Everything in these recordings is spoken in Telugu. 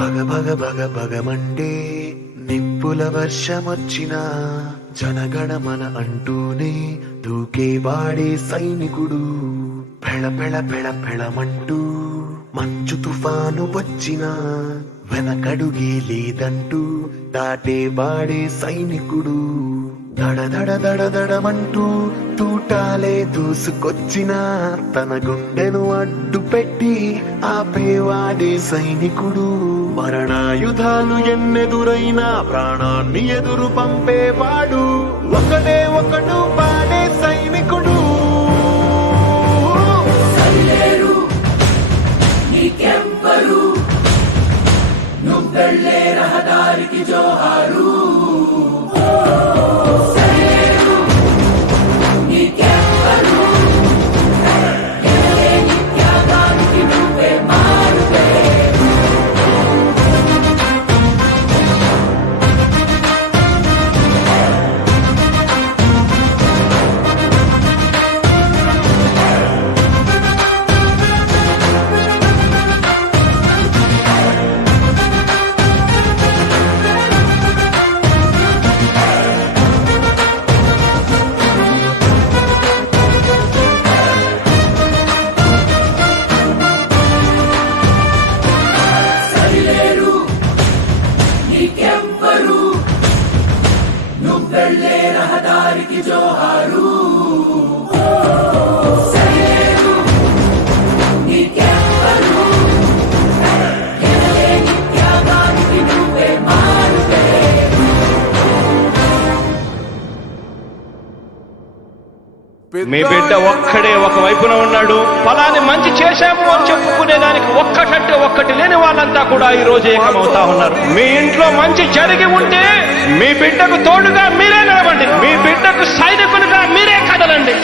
భగ భగ భగ భగమంటే నిప్పుల వర్షమొచ్చినా జనగణమన అంటూనే దూకేవాడే సైనికుడు. పెళ పెళ పెళ పెళమంటూ మంచు తుఫాను వచ్చినా వెనకడుగే లేదంటూ దాటేవాడే సైనికుడు. దడ దడ దడ దడమంటూ తూటాలే దూసుకొచ్చిన తన గుండెను అడ్డు పెట్టి ఆపేవాడే సైనికుడు. మరణాయుధాలు ఎన్నెదురైనా ప్రాణాన్ని ఎదురు పంపేవాడు ఒకడే ఒకడు వాడే సైనికుడు. సరిలేరు నీకెవ్వరు, నువ్వెళ్ళే రహదారికి జోహారు. సరిలేరు నీకెవ్వరు, ఎనలేని త్యాగానికి నువ్వే మారువే. సరిలేరు నీకెవ్వరు, నువ్వెళ్ళే రహదారికి జోహారు. సరిలేరు నీకెవ్వరు, ఎనలేని త్యాగానికి నువ్వే మారువే. మీ బిడ్డ ఒక్కడే ఒక వైపున ఉన్నాడు. ఫలాన్ని మంచి చేశాము అని చెప్పుకునే దానికి ఒక్కటంటే ఒక్కటి లేని వాళ్ళంతా కూడా ఈ రోజు ఏకమవుతా ఉన్నారు. మీ ఇంట్లో మంచి జరిగి ఉంటే మీ బిడ్డకు తోడుగా మీరే నిలబండి, మీ బిడ్డకు సైనికులుగా మీరే కదలండి.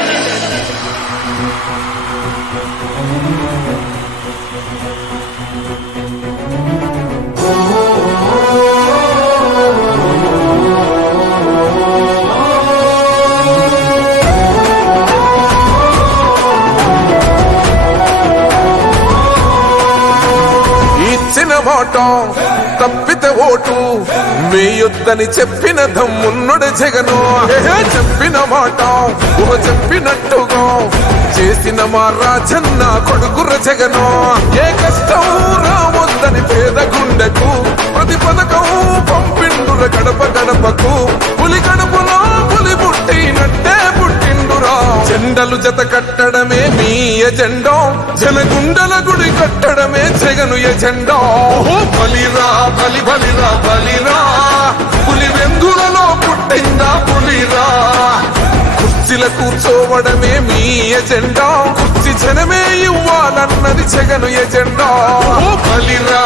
ఇచ్చిన మాట తప్పితే ఓటు వేయొద్దని చెప్పిన దమ్మున్నడు జగను. చెప్పిన మాట చెప్పినట్టుగా చేసిన మా రాజన్న కొడుకుర జగను. ఏ కష్టం రావద్దని పేద గుండెకు ప్రతి పథకం పంపిండుర గడప గడపకు. పులి గడపలో పులి పుట్టినట్టే పుట్టిండురా. జెండలు జత కట్టడమే మీ ఎజెండా, జనగుండల గుడి కట్టడమే జగను ఎజెండా. బలిరా బలి బలిరా బలిరా, పులి వెందులలో పుట్టిందా పులిరా. కుర్చీల కూర్చోవడమే మీ ఎజెండా, కుర్చీ జనమే ఇవ్వాలన్నది జగను ఎజెండా. బలిరా